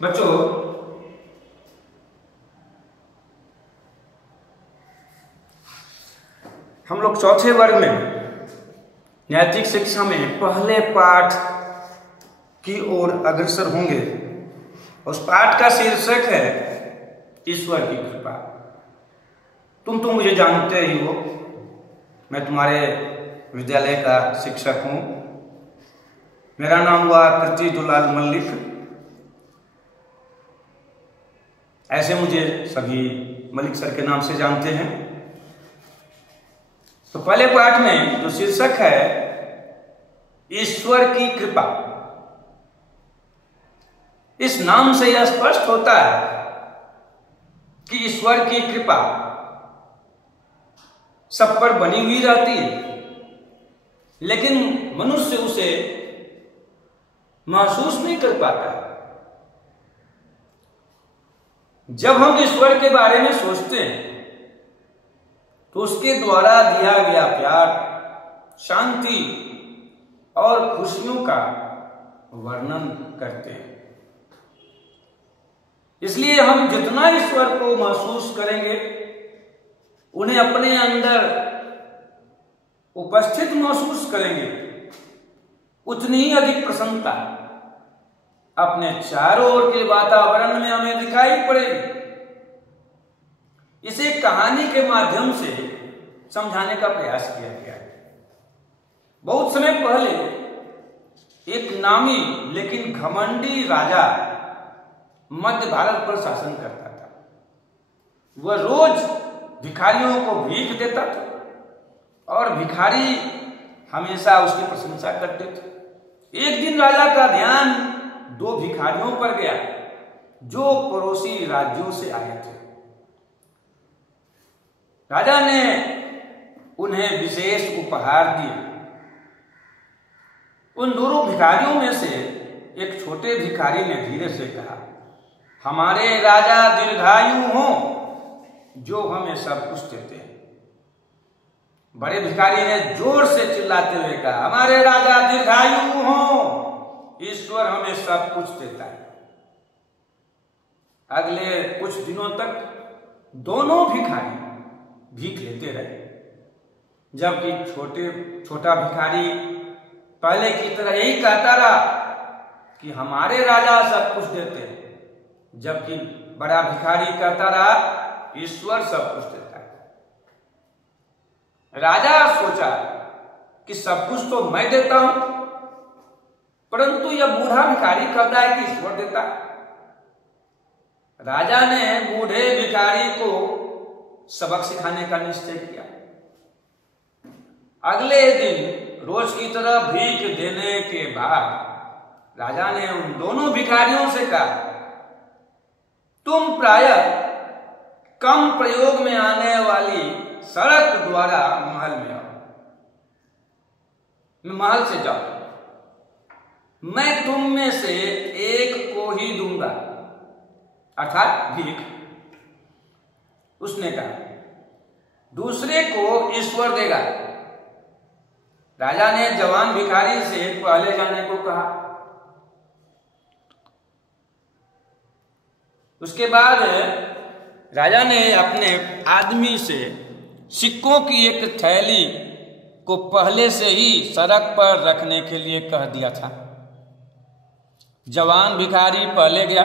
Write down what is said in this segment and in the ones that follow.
बच्चों, हम लोग चौथे वर्ग में नैतिक शिक्षा में पहले पाठ की ओर अग्रसर होंगे। उस पाठ का शीर्षक है ईश्वर की कृपा। तुम तो मुझे जानते ही हो, मैं तुम्हारे विद्यालय का शिक्षक हूँ। मेरा नाम हुआ कृति दुलाल मल्लिक। ऐसे मुझे सभी मलिक सर के नाम से जानते हैं। तो पहले पाठ में जो शीर्षक है ईश्वर की कृपा, इस नाम से यह स्पष्ट होता है कि ईश्वर की कृपा सब पर बनी हुई रहती है, लेकिन मनुष्य उसे महसूस नहीं कर पाता। जब हम ईश्वर के बारे में सोचते हैं तो उसके द्वारा दिया गया प्यार, शांति और खुशियों का वर्णन करते हैं। इसलिए हम जितना ईश्वर को महसूस करेंगे, उन्हें अपने अंदर उपस्थित महसूस करेंगे, उतनी ही अधिक प्रसन्नता अपने चारों ओर के वातावरण में हमें दिखाई पड़ेगी। इसे कहानी के माध्यम से समझाने का प्रयास किया गया है। बहुत समय पहले एक नामी लेकिन घमंडी राजा मध्य भारत पर शासन करता था। वह रोज भिखारियों को भीख देता था और भिखारी हमेशा उसकी प्रशंसा करते थे। एक दिन राजा का ध्यान दो भिखारियों पर गया जो पड़ोसी राज्यों से आए थे। राजा ने उन्हें विशेष उपहार दिए। उन दोनों भिखारियों में से एक छोटे भिखारी ने धीरे से कहा, हमारे राजा दीर्घायु हों जो हमें सब कुछ देते हैं। बड़े भिखारी ने जोर से चिल्लाते हुए कहा, हमारे राजा दीर्घायु हों, ईश्वर हमें सब कुछ देता है। अगले कुछ दिनों तक दोनों भिखारी भीख लेते रहे, जबकि छोटा भिखारी पहले की तरह यही कहता रहा कि हमारे राजा सब कुछ देते हैं, जबकि बड़ा भिखारी कहता रहा ईश्वर सब कुछ देता है। राजा सोचा कि सब कुछ तो मैं देता हूं, परंतु यह बूढ़ा भिखारी कहता है कि ईश्वर देता है। राजा ने बूढ़े भिखारी को सबक सिखाने का निश्चय किया। अगले दिन रोज की तरह भीख देने के बाद राजा ने उन दोनों भिखारियों से कहा, तुम प्रायः कम प्रयोग में आने वाली सड़क द्वारा महल में आओ। महल से जाओ, मैं तुम में से एक को ही दूंगा, अर्थात भीख। उसने कहा, दूसरे को ईश्वर देगा। राजा ने जवान भिखारी से पहले जाने को कहा। उसके बाद राजा ने अपने आदमी से सिक्कों की एक थैली को पहले से ही सड़क पर रखने के लिए कह दिया था। जवान भिखारी पहले गया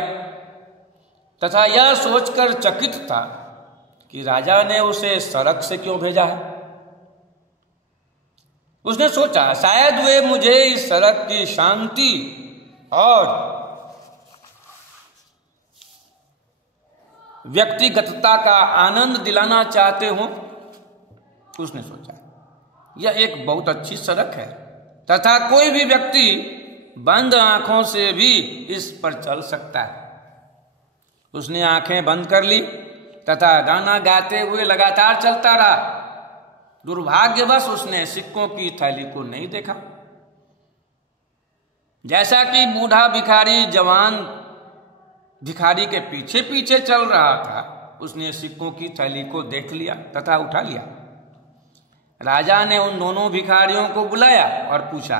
तथा यह सोचकर चकित था कि राजा ने उसे सड़क से क्यों भेजा है। उसने सोचा, शायद वे मुझे इस सड़क की शांति और व्यक्तिगतता का आनंद दिलाना चाहते हो। उसने सोचा, यह एक बहुत अच्छी सड़क है तथा कोई भी व्यक्ति बंद आंखों से भी इस पर चल सकता है। उसने आंखें बंद कर ली तथा गाना गाते हुए लगातार चलता रहा। दुर्भाग्यवश उसने सिक्कों की थैली को नहीं देखा। जैसा कि बूढ़ा भिखारी जवान भिखारी के पीछे पीछे चल रहा था, उसने सिक्कों की थैली को देख लिया तथा उठा लिया। राजा ने उन दोनों भिखारियों को बुलाया और पूछा,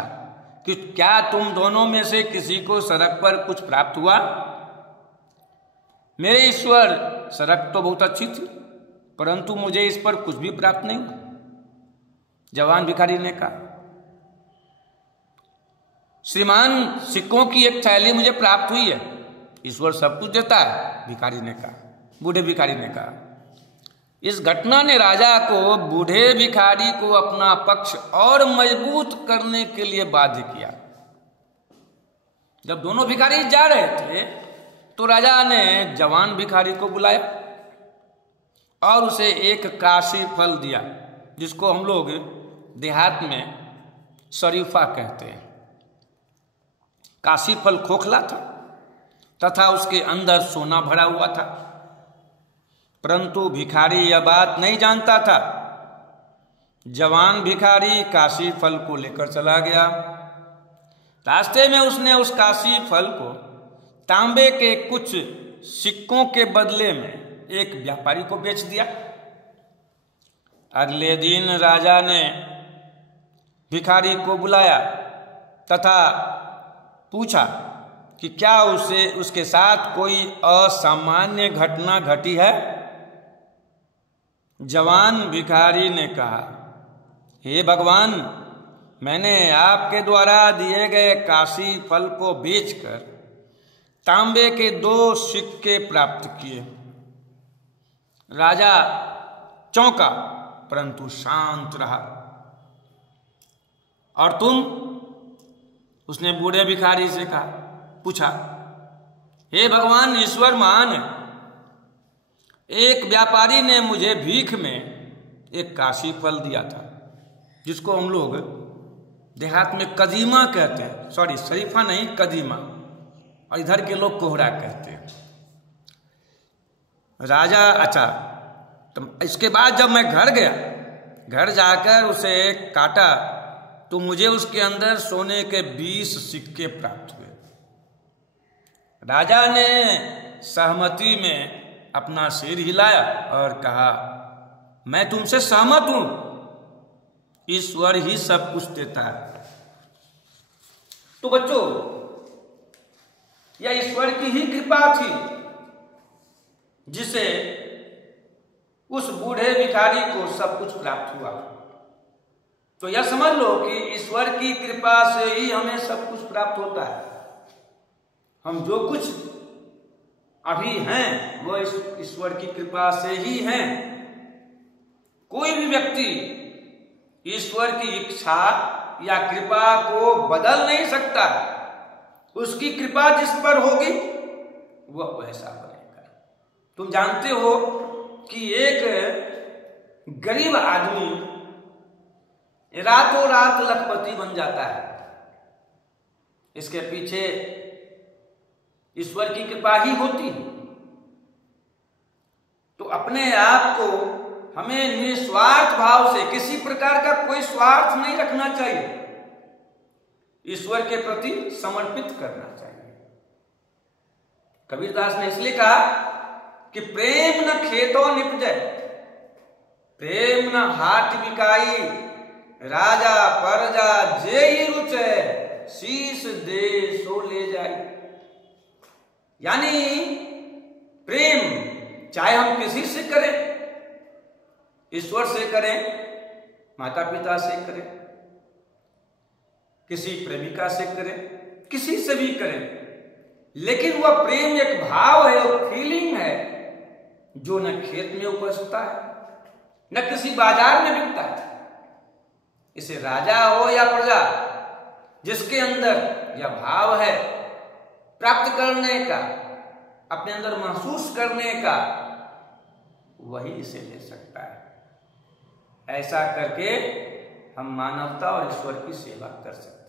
कि क्या तुम दोनों में से किसी को सड़क पर कुछ प्राप्त हुआ? मेरे ईश्वर, सड़क तो बहुत अच्छी थी, परंतु मुझे इस पर कुछ भी प्राप्त नहीं हुआ। जवान भिखारी ने कहा, श्रीमान, सिक्कों की एक थैली मुझे प्राप्त हुई है। ईश्वर सब कुछ देता है, भिखारी ने कहा। बूढ़े भिखारी ने कहा। इस घटना ने राजा को बूढ़े भिखारी को अपना पक्ष और मजबूत करने के लिए बाध्य किया। जब दोनों भिखारी जा रहे थे तो राजा ने जवान भिखारी को बुलाया और उसे एक काशी फल दिया, जिसको हम लोग देहात में शरीफा कहते हैं। काशी फल खोखला था तथा उसके अंदर सोना भरा हुआ था, परंतु भिखारी यह बात नहीं जानता था। जवान भिखारी काशी फल को लेकर चला गया। रास्ते में उसने उस काशी फल को तांबे के कुछ सिक्कों के बदले में एक व्यापारी को बेच दिया। अगले दिन राजा ने भिखारी को बुलाया तथा पूछा कि क्या उसके साथ कोई असामान्य घटना घटी है। जवान भिखारी ने कहा, हे भगवान, मैंने आपके द्वारा दिए गए काशी फल को बेचकर तांबे के 2 सिक्के प्राप्त किए। राजा चौंका परंतु शांत रहा। और तुम? उसने बूढ़े भिखारी से पूछा। हे भगवान, ईश्वर महान है। एक व्यापारी ने मुझे भीख में एक काशी फल दिया था, जिसको हम लोग देहात में कदीमा कहते हैं। सॉरी, शरीफा नहीं, कदीमा, और इधर के लोग कोहरा कहते हैं। राजा, अच्छा, तो इसके बाद जब मैं घर गया, घर जाकर उसे काटा तो मुझे उसके अंदर सोने के 20 सिक्के प्राप्त हुए। राजा ने सहमति में अपना सिर हिलाया और कहा, मैं तुमसे सहमत हूं, ईश्वर ही सब कुछ देता है। तो बच्चों, यह ईश्वर की ही कृपा थी जिसे उस बूढ़े भिखारी को सब कुछ प्राप्त हुआ। तो यह समझ लो कि ईश्वर की कृपा से ही हमें सब कुछ प्राप्त होता है। हम जो कुछ अभी हैं वो ईश्वर की कृपा से ही हैं। कोई भी व्यक्ति ईश्वर की इच्छा या कृपा को बदल नहीं सकता। उसकी कृपा जिस पर होगी वह वैसा बनेगा। तुम जानते हो कि एक गरीब आदमी रातों रात लखपति बन जाता है। इसके पीछे ईश्वर की कृपा ही होती है। तो अपने आप को हमें निस्वार्थ भाव से, किसी प्रकार का कोई स्वार्थ नहीं रखना चाहिए, ईश्वर के प्रति समर्पित करना चाहिए। कबीरदास ने इसलिए कहा कि प्रेम न खेतों निपजे, प्रेम न हाट बिकाई, राजा परजा जेहि रुचे, शीश दे सो ले जाए। यानी प्रेम चाहे हम किसी से करें, ईश्वर से करें, माता पिता से करें, किसी प्रेमिका से करें, किसी से भी करें, लेकिन वह प्रेम एक भाव है, वो फीलिंग है जो न खेत में उपजता है न किसी बाजार में बिकता है। इसे राजा हो या प्रजा, जिसके अंदर यह भाव है प्राप्त करने का, अपने अंदर महसूस करने का, वही इसे ले सकता है। ऐसा करके हम मानवता और ईश्वर की सेवा कर सकते हैं।